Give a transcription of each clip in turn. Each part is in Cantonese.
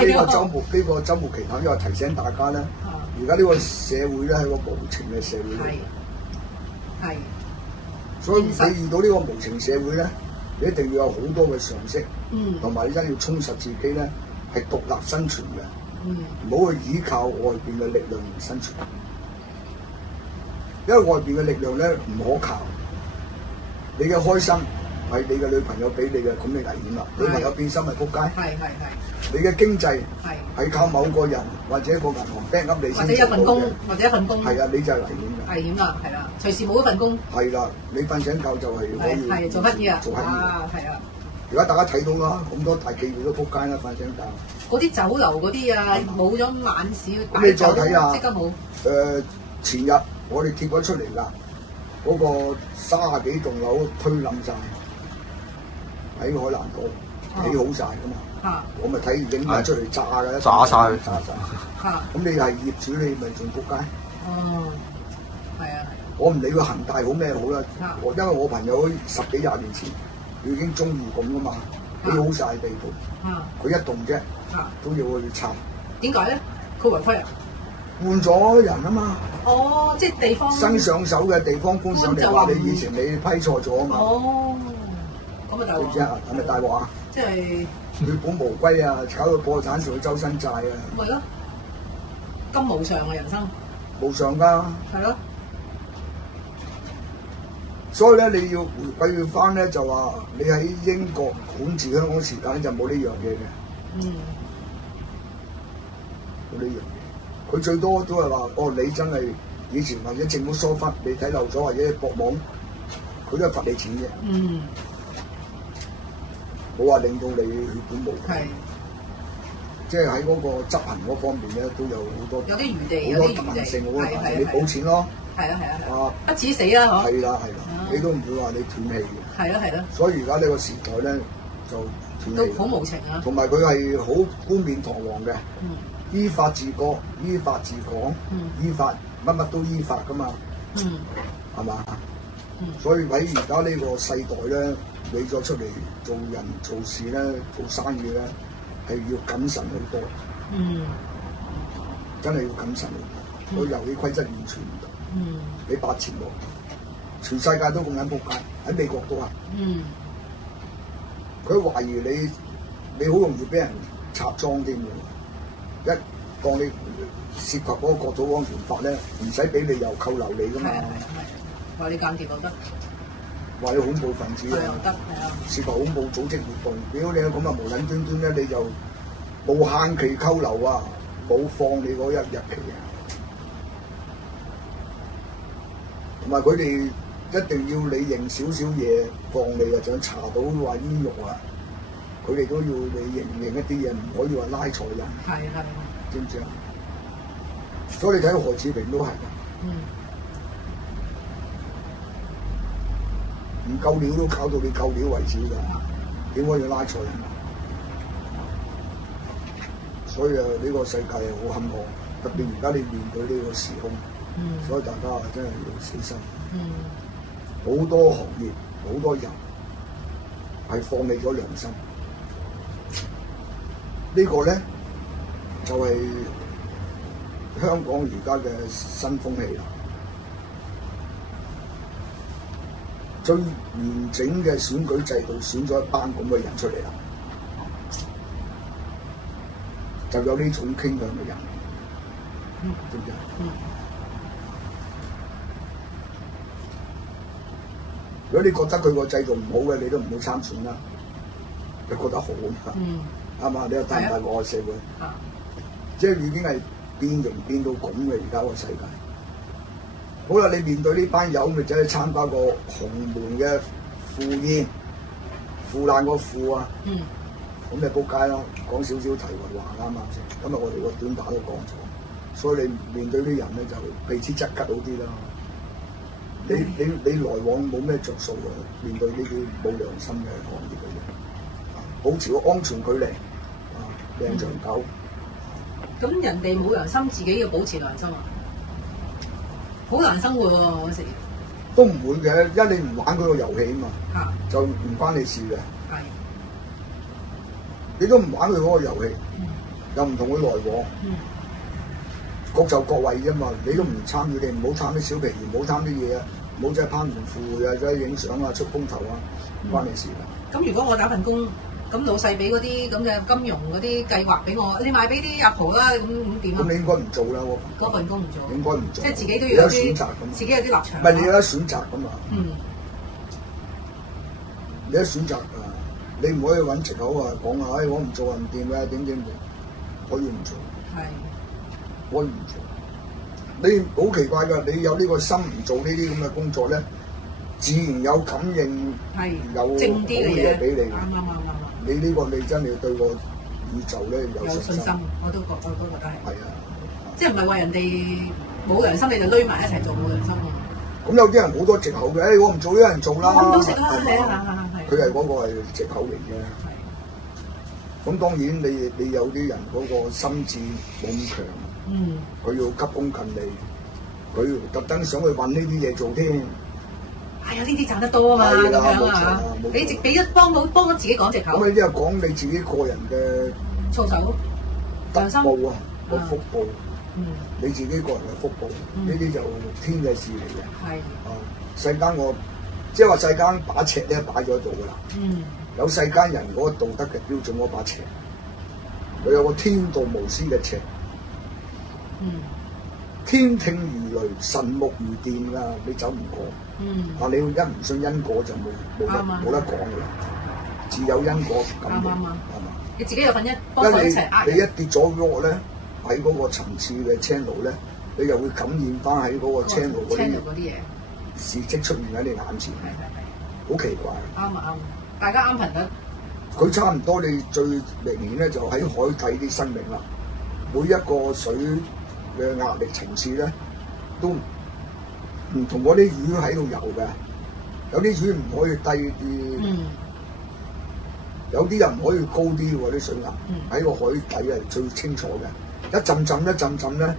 個周末期間，因為提醒大家咧，而家呢個社會咧係個無情嘅社會嚟嘅，係，所以你遇到呢個無情社會咧，你一定要有好多嘅常識，同埋你真係要充實自己咧，係獨立生存嘅，唔好去依靠外邊嘅力量而生存，因為外邊嘅力量咧唔可靠，你嘅開心係你嘅女朋友俾你嘅，咁你危險啦！女朋友變心咪仆街。係。你嘅經濟係靠某個人或者一個銀行 back up 你先做到嘅。或者一份工。係啊，你就係危險㗎。危險啦，係啦，隨時冇一份工。係啦，你瞓醒覺就係可以。係做乜嘢啊？做乜嘢啊？係啊。而家大家睇到啦，咁多大企業都仆街啦，瞓醒覺。嗰啲酒樓嗰啲啊，冇咗晚市擺酒，即刻冇。前日我哋貼咗出嚟啦，嗰個30幾棟樓推冧晒。喺海南島起好晒噶嘛，我咪睇影埋出嚟炸嘅，炸晒。咁你係業主，你咪仲仆街。係啊。我唔理佢恒大好咩好啦，因為我朋友10幾20年前佢已經中意咁噶嘛，起好晒地盤，佢一棟啫，都要去拆。點解咧？佢違規啊？換咗人啊嘛。即係地方新上手嘅地方官上嚟話你以前你批錯咗啊嘛。知唔知啊？係咪大鑊啊？即係血本無歸啊！搞到破產，仲要周身債啊！咪咯，咁無常嘅人生。無常㗎。係咯。所以咧，你要回歸翻咧，就話你喺英國管治香港時間就冇呢樣嘢嘅。冇呢樣嘢。佢最多都係話，你真係以前或者政府疏忽，你睇漏咗或者博網，佢都係罰你錢嘅。冇話令到你血本無歸，即係喺嗰個執行嗰方面咧，都有好多有啲餘地，好多彈性，好多彈性，你補錢咯。係啊。不止死啦，嗬。係啦，你都唔會話你斷氣嘅。係咯。所以而家呢個時代咧，就斷氣。都好無情啊！同埋佢係好冠冕堂皇嘅，依法治國、依法治港、依法乜都依法噶嘛。係嘛？所以喺而家呢個世代咧。你再出嚟做人做事咧，做生意咧，係要謹慎好多。真係要謹慎好多。個遊戲規則完全唔同。你8前無，全世界都咁樣仆街，喺美國都係。佢懷疑你好容易俾人插贓添嘅。一當你涉及嗰個國土安全法咧，唔使俾理由扣留你噶嘛。話你間諜就得。話你恐怖分子啊，涉及恐怖組織活動，屌你咁啊無撚端端咧，你就無限期扣留啊，冇放你嗰日期啊，同埋佢哋一定要你認少少嘢放你啊，想查到話煙肉啊，佢哋都要你認一啲嘢，唔可以話拉錯人。係，知唔知啊？所以你睇到何志平都係。唔夠料都搞到你夠料為止㗎，點可以拉錯人啊？所以啊，呢個世界係好坎坷，特別而家你面對呢個時空，所以大家真係要小心。好多行業、好多人係放棄咗良心，呢個咧就係香港而家嘅新風氣啦。最完整嘅選舉制度選咗一班咁嘅人出嚟啦，就有呢種傾向嘅人，知唔知啊？如果你覺得佢個制度唔好嘅，你都唔好參選啦。你覺得好啊？啱嘛？你又大唔大鑊嘅社會？即係已經係變形變到咁嘅而家個世界。好啦，你面對呢班友，咪走去參加個洪門嘅赴宴，腐爛個腐啊！咁你仆街啦，講少少題外話啱唔啱先？今日我哋個短打都講咗，所以你面對啲人咧就避之則吉好啲啦。你來往冇咩着數啊！面對呢啲冇良心嘅行業嘅人，保持個安全距離，命長久。咁人哋冇良心，自己要保持良心啊！好難生活喎嗰時。都唔會嘅，因為你唔玩嗰個遊戲啊嘛，就唔關你事嘅。係。你都唔玩佢嗰個遊戲，有唔同嘅來往，各就各位啫嘛。你都唔參與，你唔好貪啲小便宜，唔好貪啲嘢啊，唔好真係攀門附會啊，真係影相啊、出風頭啊，唔關你事㗎。咁如果我打份工，咁老細俾嗰啲咁嘅金融嗰啲計劃俾我，你賣俾啲阿婆啦，咁點啊？咁你應該唔做啦，嗰份工唔做。應該唔做。即係自己都要有選擇咁。自己有啲立場。唔係你有得選擇㗎嘛？你有得選擇啊！你唔可以揾藉口啊，講啊，我唔做啊，唔掂嘅，點可以唔做？係。可以唔做？你好奇怪㗎！你有呢個心唔做呢啲咁嘅工作咧，自然有感應，有好嘢俾你。啱。你呢個你真係對個宇宙咧有信心。我都覺得係。係啊。即係唔係話人哋冇良心你就攏埋一齊做冇良心喎？咁有啲人好多藉口嘅，我唔做呢個人做啦。咁都食啦，係。佢係嗰個係藉口嚟嘅。咁當然你有啲人嗰個心智冇咁強。佢要急功近利，佢特登想去揾呢啲嘢做添。係啊，呢啲賺得多啊嘛，咁樣啊，你俾一幫到自己講藉口。咁你即係講你自己個人嘅操守、良心報啊，個福報。你自己個人嘅福報，呢啲就天嘅事嚟嘅。係。世間即係話世間把尺咧擺咗喺度㗎啦。有世間人嗰個道德嘅標準嗰把尺，佢有個天道無私嘅尺。天聽如雷，神目如電㗎，你走唔過。但你一唔信因果就冇得講㗎啦。自有因果感應，係嘛？你自己有份幫手一齊你一跌咗落咧，喺嗰個層次嘅 channel 咧，你又會感染翻喺嗰個 channel 嗰啲嘢事蹟出現喺你眼前，好奇怪。啱，大家啱頻率。佢差唔多，你最明顯咧就喺海底啲生命啦。每一個水嘅壓力層次咧，都唔同嗰啲魚喺度游嘅。有啲魚唔可以低啲，有啲又唔可以高啲喎。啲水壓喺個海底係最清楚嘅。一浸咧，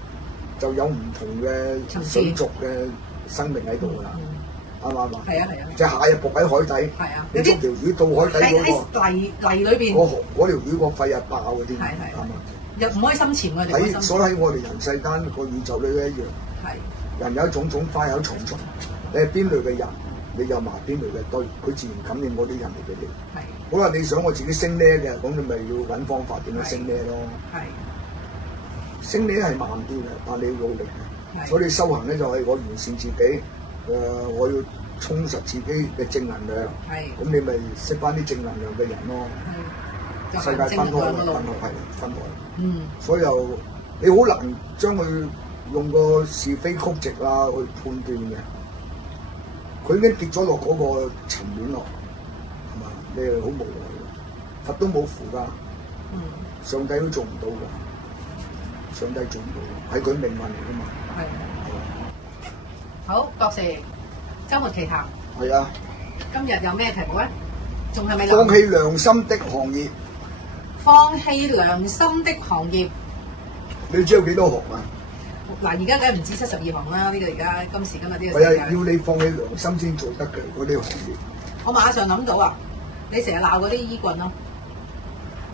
就有唔同嘅水族嘅生命喺度㗎啦。啱唔啱啊？係啊！隻蟹又伏喺海底，你捉條魚到海底嗰個泥裏邊，嗰條魚個肺係爆嗰啲，係嘛？又唔可以深潛㗎。所以喺我哋人世間個宇宙裏都一樣。人有種種，花有重重。你係邊類嘅人，你就埋邊類嘅堆，佢自然感應嗰啲人嚟俾你。好啦，你想我自己升呢嘅，咁你咪要揾方法點樣升呢咯。升呢係慢啲嘅，但你要努力嘅。所以你修行咧就係我完善自己。我要充實自己嘅正能量，咁你咪識翻啲正能量嘅人咯。世界分開，所以又你好難將佢用個是非曲直啊去判斷嘅。佢已經跌咗落嗰個層面咯，係嘛？你係好無奈嘅，佛都冇符㗎，上帝都做唔到㗎，上帝做唔到，係佢命運嚟㗎嘛。好，博士，週末奇談。係啊。今日有咩題目咧？仲係咪？放棄良心的行業。放棄良心的行業。你知有幾多行啊？嗱，而家梗係唔止72行啦，呢個而家今時今日呢個世界。係啊，要你放棄良心先做得嘅嗰啲行業。我馬上諗到啊！你成日鬧嗰啲醫棍咯。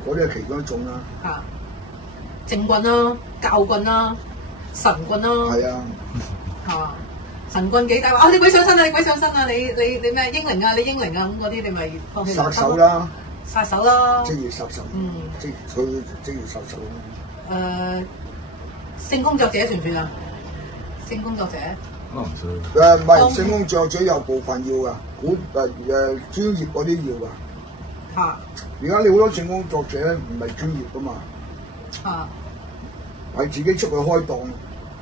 嗰啲係其中一種啦。嚇！正棍啦，教棍啦，神棍啦。係啊。嚇！神棍幾大話？你鬼上身啊！你鬼上身啊！你咩英靈啊？你英靈啊咁嗰啲，你咪放棄。殺手啦！殺手啦！職業殺手。職業殺手啦。性工作者算唔算啊？性工作者？唔算。唔係性工作者有部分要㗎，專業嗰啲要㗎。嚇！而家你好多性工作者唔係專業㗎嘛。嚇！係自己出去開檔，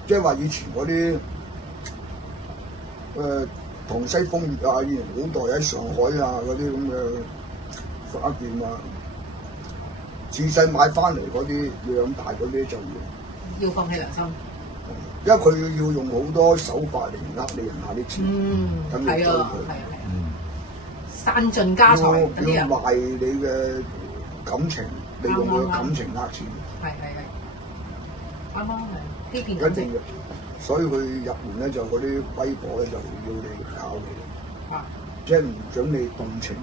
即係話以前嗰啲。塘西風月啊，以前古代喺上海啊嗰啲咁嘅花店啊，自細買翻嚟嗰啲養大嗰啲就要放棄良心，因為佢要用好多手法嚟呃你人下啲錢，咁你追佢，散盡家財嗰啲人，要賣你嘅感情，利用佢嘅感情呃錢，啱係欺騙感情。所以佢入門咧就嗰啲龜婆咧就要你搞你，即係唔準你動情。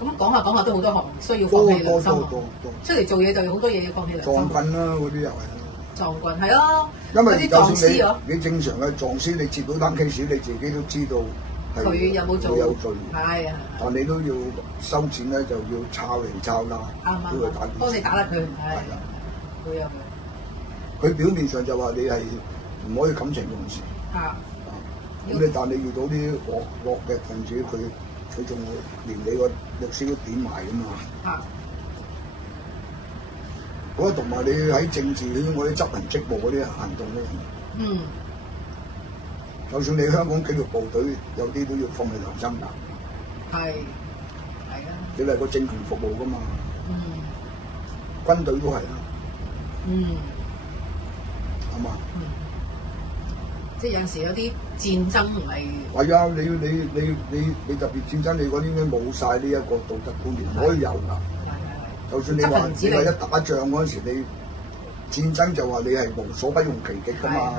咁講下講下都好多行需要放棄良心多出嚟做嘢就好多嘢要放棄良心。撞棍啦，嗰啲又係。撞棍係咯，因為啲撞屍啊，你正常嘅撞屍，你接到單 case，你自己都知道佢有冇做，有罪。係啊，但你都要收錢咧，就要抄嚟抄啦，都要打官司。幫你打甩佢，係啦，會有佢。佢表面上就話你係唔可以感情用事。咁你但你遇到啲惡嘅分子，佢仲會連你個律師都點埋㗎嘛。嗰同埋你喺政治圈嗰啲執行職務嗰啲行動咧，就算你香港紀律部隊有啲都要放棄良心㗎。係啊。你為個政權服務㗎嘛。軍隊都係啦。係嘛？即係有陣時有啲戰爭唔係。係啊，你特別戰爭，你嗰啲應該冇晒呢一個道德觀念，可以有㗎。就算你話一打仗嗰陣時，你戰爭就話你係無所不用其極㗎嘛。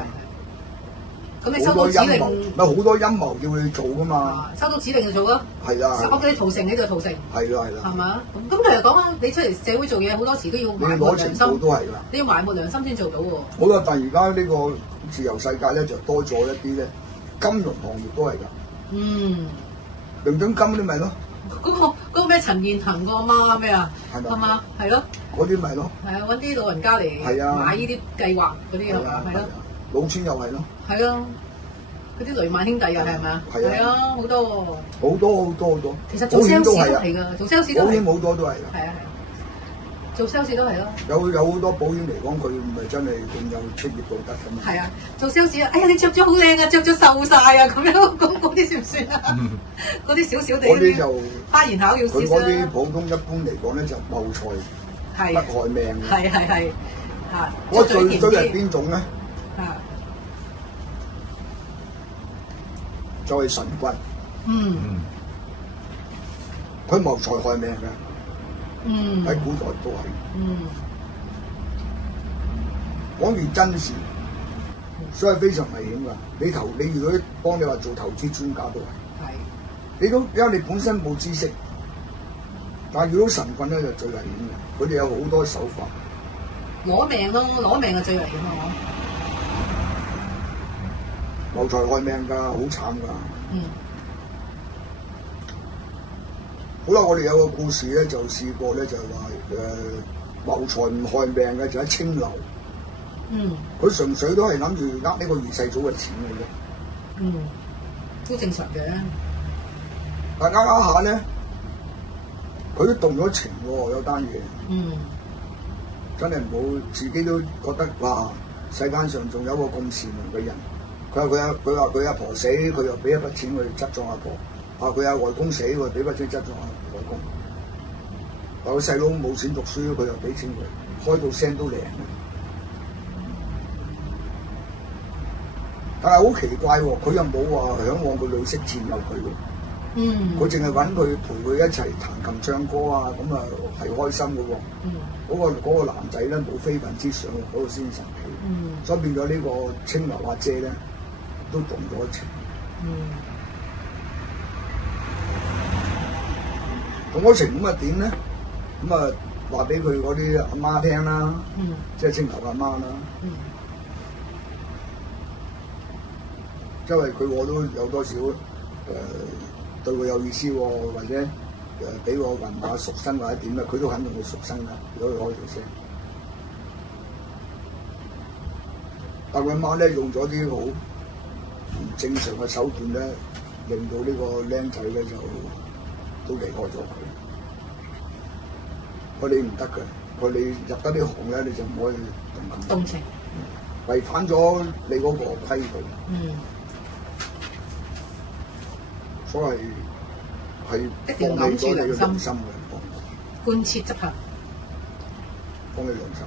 咁你收到指令，咪好多陰謀叫你做㗎嘛。收到指令就做咯。係啊。我叫你屠城你就屠城。係啦。係嘛？咁其實講啊，你出嚟社會做嘢好多時都要埋沒良心。都係㗎。你要埋沒良心先做到喎。好啦，但係而家呢個自由世界咧就多咗一啲咧，金融行業都係㗎。倫敦金啲咪咯。嗰個咩陳彥騰個阿媽咩啊？係嘛？係咯。嗰啲咪咯。係啊，揾啲老人家嚟買呢啲計劃嗰啲係嘛？係咯。老千又係咯。係啊，嗰啲雷曼兄弟又係咪啊？係啊，好多喎。好多。其實做 sales 都係㗎，做 sales 都係。保險好多都係㗎。係啊。做 sales 都係咯。有好多保險嚟講，佢唔係真係咁有職業道德咁。係啊，做 sales 啊！哎呀，你着咗好靚啊，着咗瘦晒啊，咁樣咁嗰啲算唔算啊？嗰啲少少地。嗰啲就花言巧語少少。佢嗰啲普通一般嚟講咧，就謀財不害命。係嚇。我最衰係邊種咧？就係神棍。佢謀財害命嘅。喺古代都係。講完真事，所以非常危險㗎。你如果幫你話做投資專家都係。你都因為你本身冇知識，但係遇到神棍咧就最危險嘅。佢哋有好多手法。攞命咯，攞命係最危險啊！謀財害命㗎，好慘㗎。好啦，我哋有個故事咧，就試過咧，就係話謀財唔害命嘅就喺青樓。佢純粹都係諗住呃呢個二世祖嘅錢嘅啫。都正常嘅。但呃下咧，佢都動咗情喎，有單嘢。真係唔好，自己都覺得哇！世間上仲有個咁善良嘅人。佢話佢阿婆死，佢又俾一筆錢去執葬阿婆。佢阿外公死，佢俾筆錢執葬外公。話佢細佬冇錢讀書，佢又俾錢佢，開到聲都靚。但係好奇怪喎，佢又冇話嚮往個女識佔有佢喎。佢淨係揾佢陪佢一齊彈琴唱歌啊，咁啊係開心嘅喎。嗰個男仔咧冇非分之想，嗰個先神奇。所以變咗呢個青樓阿姐咧都動咗情。動咗情咁啊點咧？咁啊話俾佢嗰啲阿媽聽啦，即係青樓阿媽啦。因為我都有多少對佢有意思喎，或者俾我問下贖身或者點啦，佢都肯定會贖身㗎，如果佢開條聲。但佢阿媽咧用咗啲好唔正常嘅手段咧，令到呢個僆仔咧就都離開咗佢。佢哋唔得嘅，佢哋入得呢行咧，你就唔可以動情，違反咗你嗰個規矩。所以係一定要揞住良心嘅，貫徹執行，放棄良心。